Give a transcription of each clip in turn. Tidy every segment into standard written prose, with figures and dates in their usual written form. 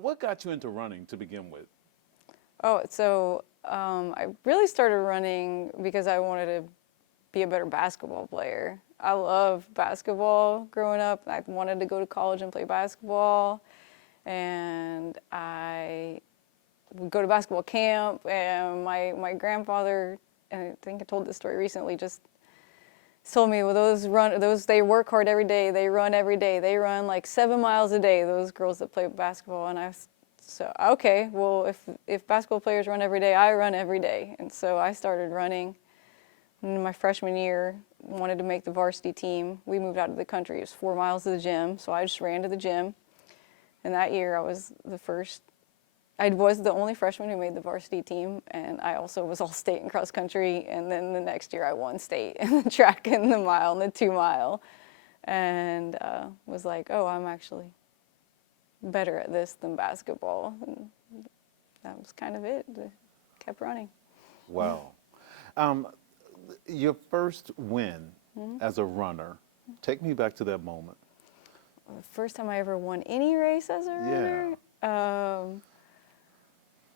What got you into running to begin with? Oh, so I really started running because I wanted to be a better basketball player. I love basketball growing up. I wanted to go to college and play basketball. And I would go to basketball camp, and my grandfather, and I think I told this story recently, just told me, well, they work hard every day, they run every day, they run like 7 miles a day, those girls that play basketball. And okay, well, if basketball players run every day, I run every day. And so I started running. In my freshman year, wanted to make the varsity team. We moved out of the country. It was 4 miles to the gym, so I just ran to the gym. And that year, I was the only freshman who made the varsity team, and I also was all-state in cross-country. And then the next year, I won state in the track and the mile and the 2 mile, and was like, oh, I'm actually better at this than basketball. And that was kind of it. I kept running. Wow. Your first win as a runner, take me back to that moment. The first time I ever won any race as a runner? Yeah.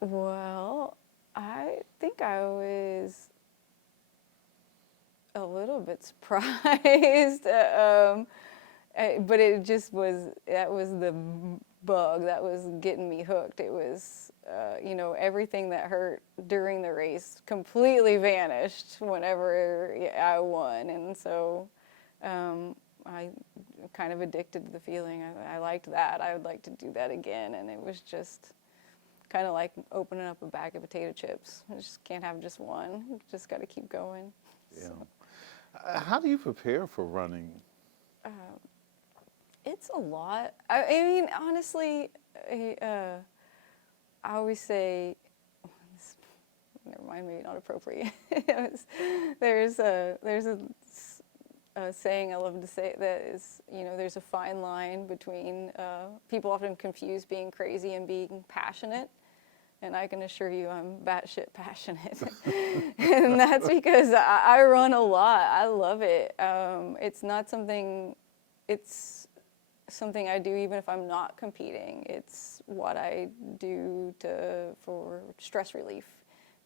Well, I think I was a little bit surprised, but it just that was the bug that was getting me hooked. It was, everything that hurt during the race completely vanished whenever I won. And so I kind of addicted to the feeling. I liked that. I would like to do that again. And it was just kind of like opening up a bag of potato chips. You just can't have just one. You just got to keep going. Yeah. So. How do you prepare for running? It's a lot. I mean, honestly, I always say, never mind, maybe not appropriate. There's a saying I love to say that is, there's a fine line between, people often confuse being crazy and being passionate. And I can assure you I'm batshit passionate. And that's because I run a lot. I love it. It's something I do even if I'm not competing. It's what I do for stress relief.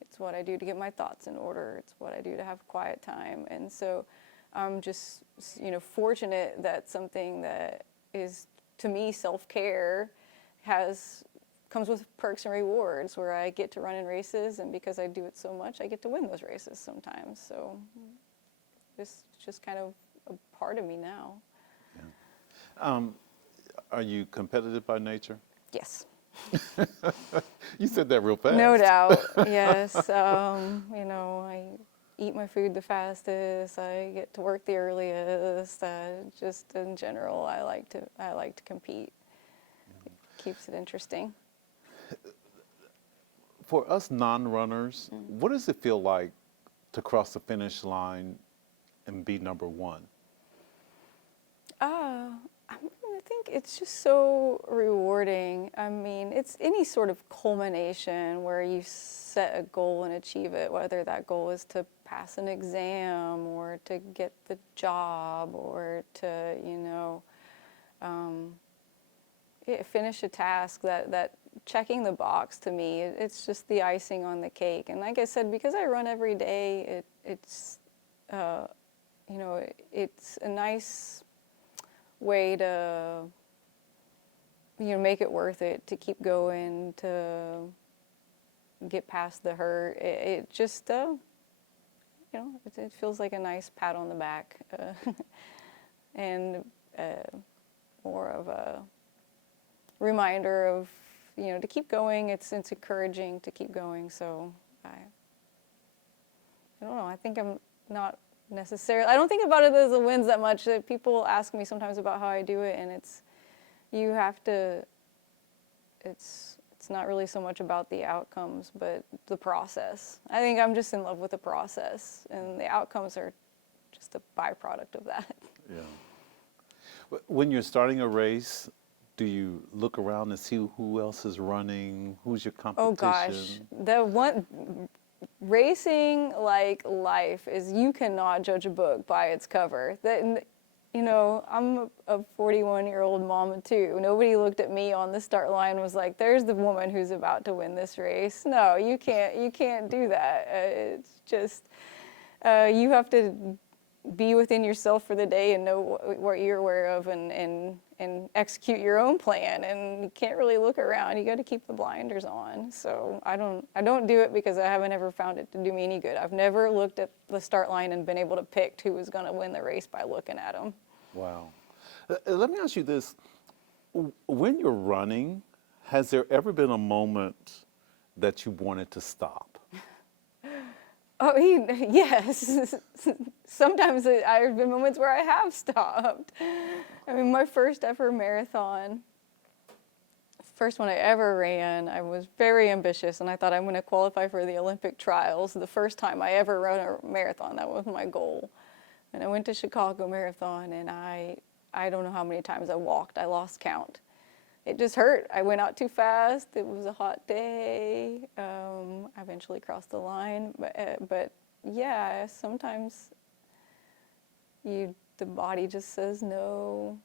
It's what I do to get my thoughts in order. It's what I do to have quiet time. And so I'm just, fortunate that something that is, to me, self-care comes with perks and rewards, where I get to run in races, and because I do it so much, I get to win those races sometimes. So it's just kind of a part of me now. Yeah. Are you competitive by nature? Yes. You said that real fast. No doubt, yes. I eat my food the fastest. I get to work the earliest. Just in general, I like to compete. It keeps it interesting. For us non-runners, what does it feel like to cross the finish line and be number one? I think it's just so rewarding. I mean, it's any sort of culmination where you set a goal and achieve it, whether that goal is to pass an exam or to get the job or to, finish a task. That checking the box, to me, it's just the icing on the cake. And like I said, because I run every day, it's a nice way to, make it worth it, to keep going, to get past the hurt. It just, it feels like a nice pat on the back, and more of a reminder of, to keep going. It's encouraging to keep going. So I don't know. I think I'm not necessarily, I don't think about it as the wins that much. People ask me sometimes about how I do it, and it's not really so much about the outcomes, but the process. I think I'm just in love with the process, and the outcomes are just a byproduct of that. Yeah. When you're starting a race, do you look around and see who else is running? Who's your competition? Oh gosh, racing, like life, is you cannot judge a book by its cover. you know, I'm a 41-year-old mama too. Nobody looked at me on the start line and was like, there's the woman who's about to win this race. No, you can't do that. It's just, you have to be within yourself for the day and know what you're aware of and execute your own plan. And you can't really look around. You got to keep the blinders on. So I don't do it because I haven't ever found it to do me any good. I've never looked at the start line and been able to pick who was going to win the race by looking at them. Wow. Let me ask you this. When you're running, has there ever been a moment that you wanted to stop? Oh, yes. Sometimes I've been moments where I have stopped. I mean, my first ever marathon, first one I ever ran, I was very ambitious, and I thought I'm going to qualify for the Olympic trials. The first time I ever ran a marathon, that was my goal. And I went to Chicago Marathon, and I don't know how many times I walked. I lost count. It just hurt. I went out too fast. It was a hot day. I eventually crossed the line, but yeah, sometimes the body just says no.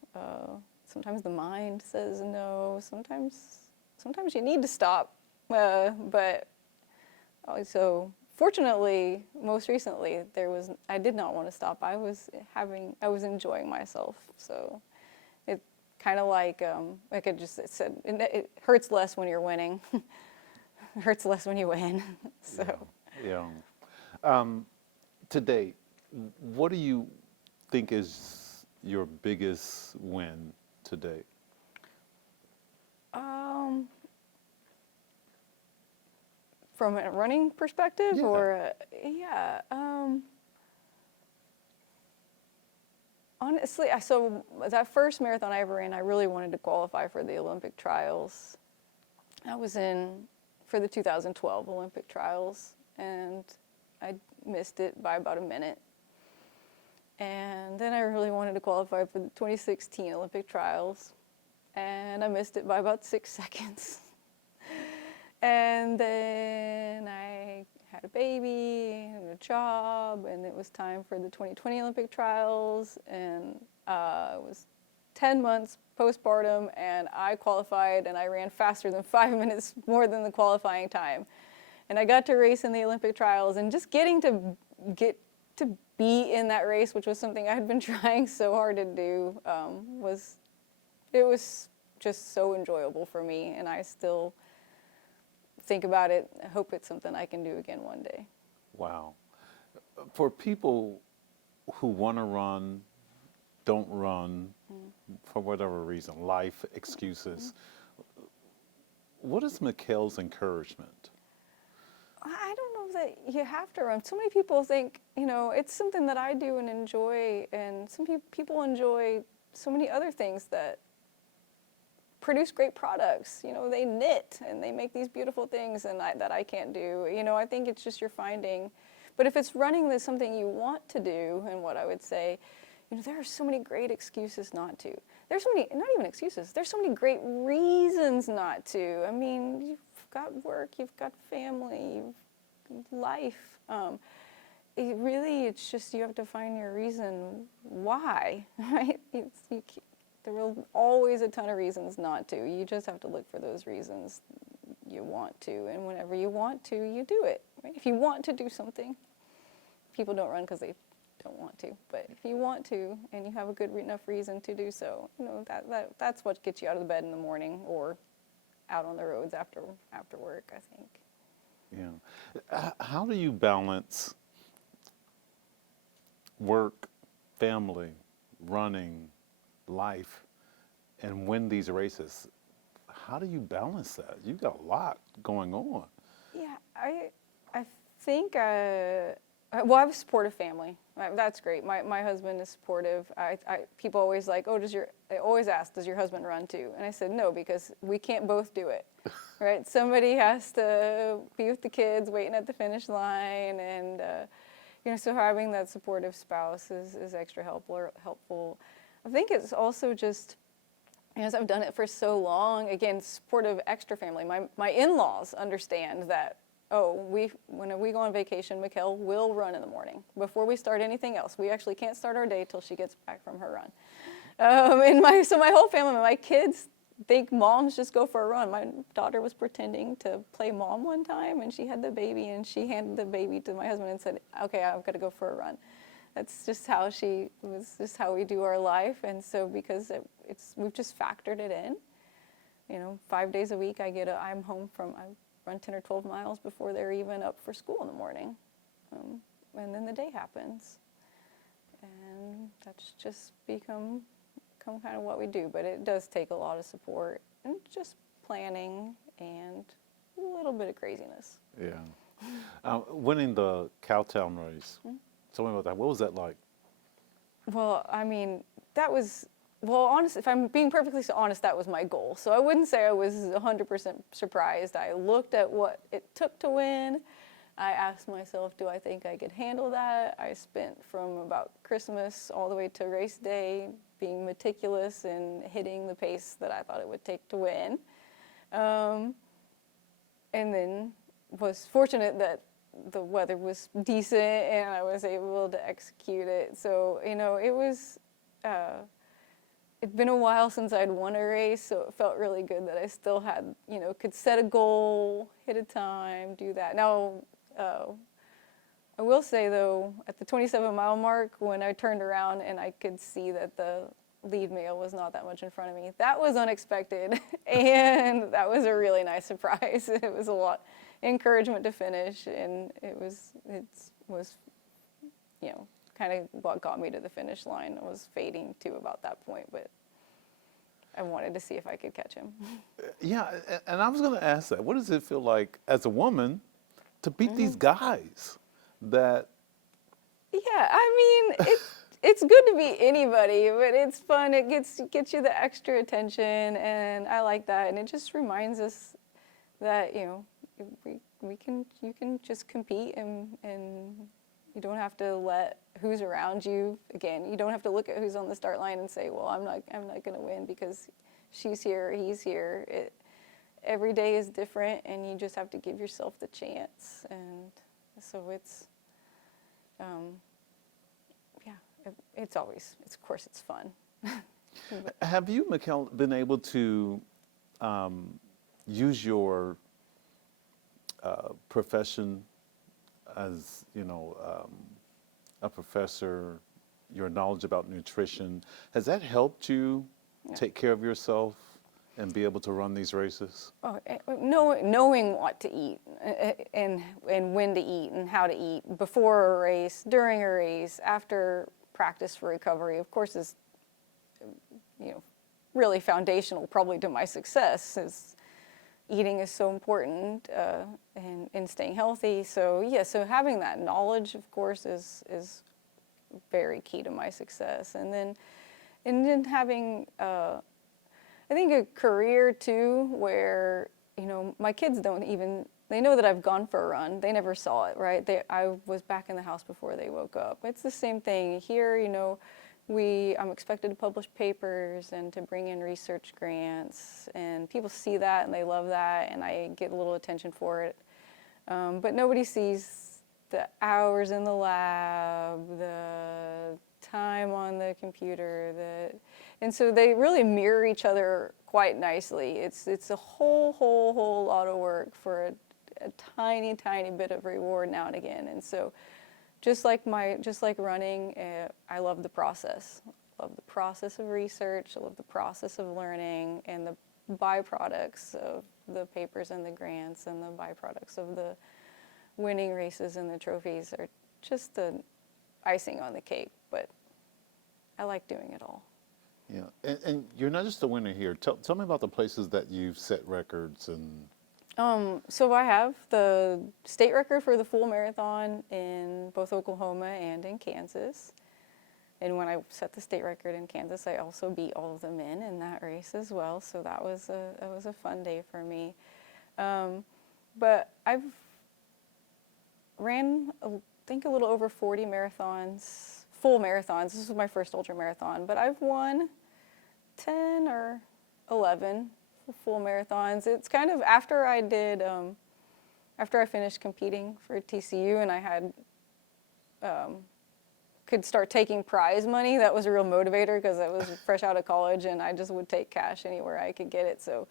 Sometimes the mind says no. Sometimes you need to stop. But also, fortunately, most recently I did not want to stop. I was enjoying myself. So it kind of like I just said, it hurts less when you're winning. It hurts less when you win. So Yeah. To date, what do you think is your biggest win to date? From a running perspective, Yeah. or honestly, so that first marathon I ever ran, I really wanted to qualify for the Olympic trials. I was in for the 2012 Olympic trials, and I missed it by about a minute. And then I really wanted to qualify for the 2016 Olympic trials, and I missed it by about 6 seconds. And then I had a baby and a job, and it was time for the 2020 Olympic trials, and it was 10 months postpartum, and I qualified, and I ran faster than 5 minutes more than the qualifying time. And I got to race in the Olympic trials, and just getting to be in that race, which was something I had been trying so hard to do, was just so enjoyable for me, and I still think about it. I hope it's something I can do again one day. Wow. For people who want to run, don't run, for whatever reason, life, excuses, what is McKale's encouragement? I don't know that you have to run. So many people think, it's something that I do and enjoy, and some people enjoy so many other things that produce great products. They knit and they make these beautiful things and that I can't do. I think it's just you're finding. But if it's running that's something you want to do, and what I would say, there are so many great excuses not to. There's so many, not even excuses, there's so many great reasons not to. I mean, you've got work, you've got family, you've life. It's just you have to find your reason why, right? There are always a ton of reasons not to. You just have to look for those reasons you want to. And whenever you want to, you do it. Right? If you want to do something, people don't run because they don't want to. But if you want to and you have a good enough reason to do so, that's what gets you out of the bed in the morning or out on the roads after work, I think. Yeah. How do you balance work, family, running, life, and win these races? How do you balance that? You've got a lot going on. Yeah, I think, I have a supportive family. That's great. My husband is supportive. People always they always ask, does your husband run too? And I said, no, because we can't both do it, right? Somebody has to be with the kids waiting at the finish line, and, so having that supportive spouse is extra helpful. I think it's also just, as I've done it for so long, again, supportive extra family. My in-laws understand that When we go on vacation, McKale will run in the morning before we start anything else. We actually can't start our day till she gets back from her run. So my whole family, my kids think moms just go for a run. My daughter was pretending to play mom one time, and she had the baby, and she handed the baby to my husband and said, "Okay, I've got to go for a run." That's just how it was just how we do our life. And so because we've just factored it in, 5 days a week I run 10 or 12 miles before they're even up for school in the morning. And then the day happens. And that's just become kind of what we do. But it does take a lot of support and just planning and a little bit of craziness. Yeah. Winning the Cowtown race, tell me about that. What was that like? Well, I mean, honest, if I'm being perfectly honest, that was my goal. So I wouldn't say I was 100% surprised. I looked at what it took to win. I asked myself, do I think I could handle that? I spent from about Christmas all the way to race day being meticulous and hitting the pace that I thought it would take to win. And then was fortunate that the weather was decent and I was able to execute it. So, it'd been a while since I'd won a race, so it felt really good that I still had, could set a goal, hit a time, do that. Now, I will say though, at the 27-mile mark, when I turned around and I could see that the lead male was not that much in front of me, that was unexpected, and that was a really nice surprise. It was a lot encouragement to finish, and it was kind of what got me to the finish line. I was fading too about that point, but I wanted to see if I could catch him. Yeah, and I was going to ask that. What does it feel like as a woman to beat these guys that? Yeah, I mean, it's good to beat anybody, but it's fun. It gets you the extra attention, and I like that. And it just reminds us that you can just compete, and you don't have to let who's around you. Again, you don't have to look at who's on the start line and say, well, I'm not going to win because she's here, he's here. Every day is different, and you just have to give yourself the chance. And so it's of course it's fun. Have you, McKale, been able to use your profession as, a professor, your knowledge about nutrition, has that helped you take care of yourself and be able to run these races? Oh, knowing what to eat and when to eat and how to eat before a race, during a race, after practice for recovery, of course, is really foundational probably to my success. Is eating is so important and staying healthy. So so having that knowledge, of course, is very key to my success. And then having I think a career too, where my kids they know that I've gone for a run. They never saw it, right? I was back in the house before they woke up. It's the same thing here. I'm expected to publish papers and to bring in research grants, and people see that and they love that, and I get a little attention for it. But nobody sees the hours in the lab, the time on the computer, and so they really mirror each other quite nicely. It's a whole lot of work for a tiny bit of reward now and again, and so. Just like running, I love the process. I love the process of research. I love the process of learning, and the byproducts of the papers and the grants and the byproducts of the winning races and the trophies are just the icing on the cake. But I like doing it all. Yeah, and you're not just a winner here. Tell me about the places that you've set records and. So I have the state record for the full marathon in both Oklahoma and in Kansas. And when I set the state record in Kansas, I also beat all of the men in that race as well. So that was a fun day for me. But I've ran, I think, a little over 40 marathons, full marathons. This was my first ultra marathon, but I've won 10 or 11 full marathons. It's kind of after I did after I finished competing for TCU and I had could start taking prize money, that was a real motivator because I was fresh out of college and I just would take cash anywhere I could get it. So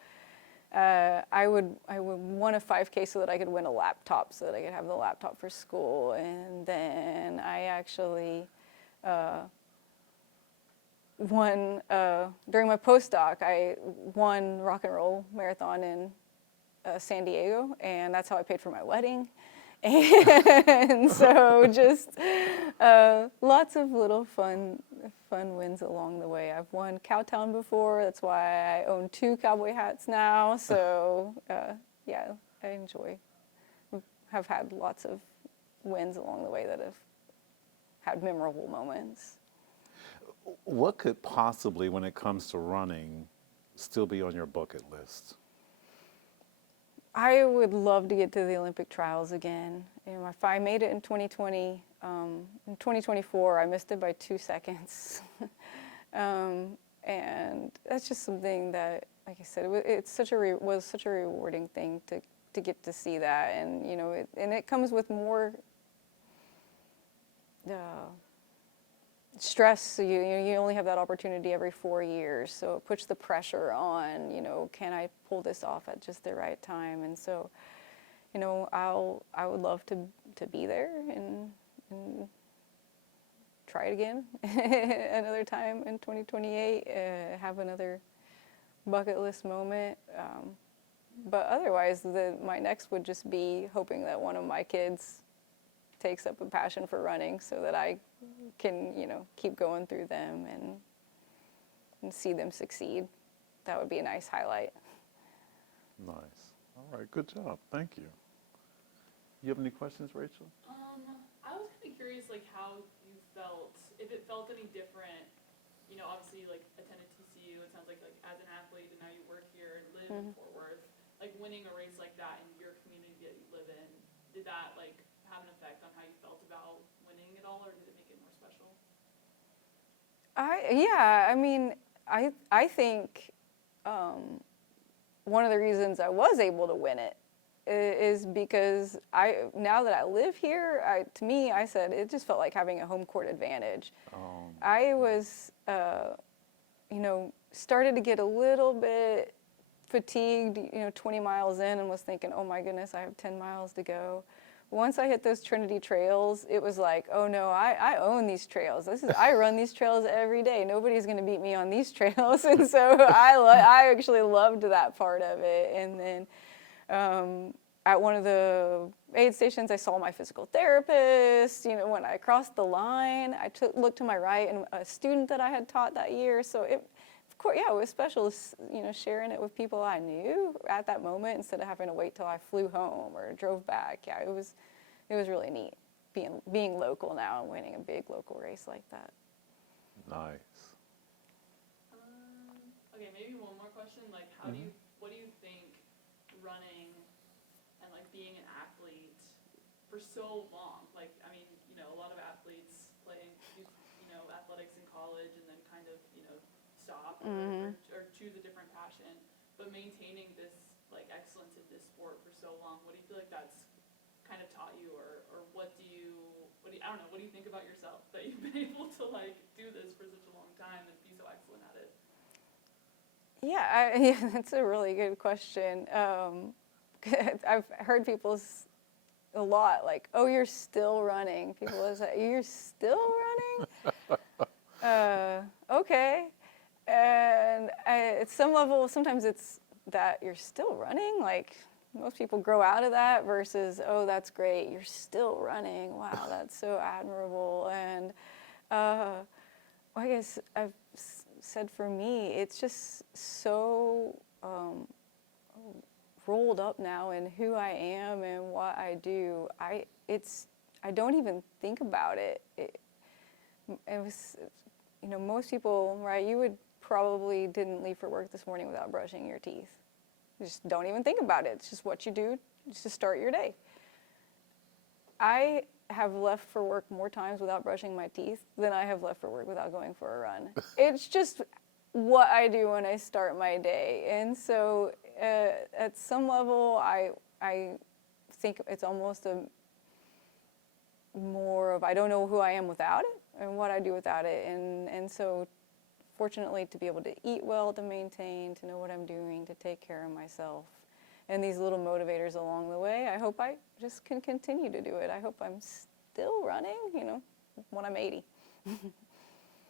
I would want a 5K so that I could win a laptop, so that I could have the laptop for school. And then I actually won, during my postdoc, I won rock and roll marathon in San Diego, and that's how I paid for my wedding. And so just lots of little fun wins along the way. I've won Cowtown before. That's why I own 2 cowboy hats now. So yeah, I have had lots of wins along the way that have had memorable moments. What could possibly, when it comes to running, still be on your bucket list? I would love to get to the Olympic trials again. You know, if I made it in 2020, in 2024, I missed it by 2 seconds. And that's just something that, like I said, it's such a was such a rewarding thing to get to see that. And, you know, it comes with more stress. So you only have that opportunity every 4 years, so it puts the pressure on, you know, can I pull this off at just the right time? And so, you know, I would love to be there and try it again another time in 2028, have another bucket list moment. But otherwise, my next would just be hoping that one of my kids takes up a passion for running so that I can, you know, keep going through them and see them succeed. That would be a nice highlight. Nice. All right, good job. Thank you. You have any questions, Rachel? I was kind of curious, like, how you felt, if it felt any different, you know, obviously, like, attended TCU, it sounds like as an athlete, and now you work here and live in Fort Worth, like, winning a race like that in your community that you live in, did that, like, have an effect on how you felt about winning at all, or did it make it more special? Yeah, I mean, I think one of the reasons I was able to win it is because now that I live here, to me, I said it just felt like having a home court advantage. I was, you know, started to get a little bit fatigued, you know, 20 miles in, and was thinking, oh my goodness, I have 10 miles to go. Once I hit those Trinity trails, it was like, oh no, I own these trails. I run these trails every day. Nobody's going to beat me on these trails. And so I actually loved that part of it. And then at one of the aid stations, I saw my physical therapist. You know, when I crossed the line, I looked to my right, and a student that I had taught that year. So of course, yeah, it was special, you know, sharing it with people I knew at that moment instead of having to wait till I flew home or drove back. Yeah, it was really neat being local now and winning a big local race like that. Nice. Okay, maybe one more question. Like, what do you think running and like being an athlete for so long? Like, I mean, you know, a lot of athletes play, you know, athletics in college and then kind of, you know, stop or choose a different passion, but maintaining this like excellence in this sport for so long, what do you feel like that's kind of taught you, or what do you I don't know, what do you think about yourself that you've been able to like do this for such a long time and be so excellent at it? Yeah, that's a really good question. I've heard people a lot like, oh, you're still running. People will say, you're still running? Okay. And at some level, sometimes it's that you're still running. Like, most people grow out of that versus, oh, that's great, you're still running. Wow, that's so admirable. And I guess I've said for me, it's just so rolled up now in who I am and what I do. I don't even think about it. It was, you know, most people, right, you would probably didn't leave for work this morning without brushing your teeth. You just don't even think about it. It's just what you do just to start your day. I have left for work more times without brushing my teeth than I have left for work without going for a run. It's just what I do when I start my day. And so at some level, I think it's almost a more of, I don't know who I am without it and what I do without it. And so fortunately to be able to eat well, to maintain, to know what I'm doing, to take care of myself, and these little motivators along the way, I hope I just can continue to do it. I hope I'm still running, when I'm 80.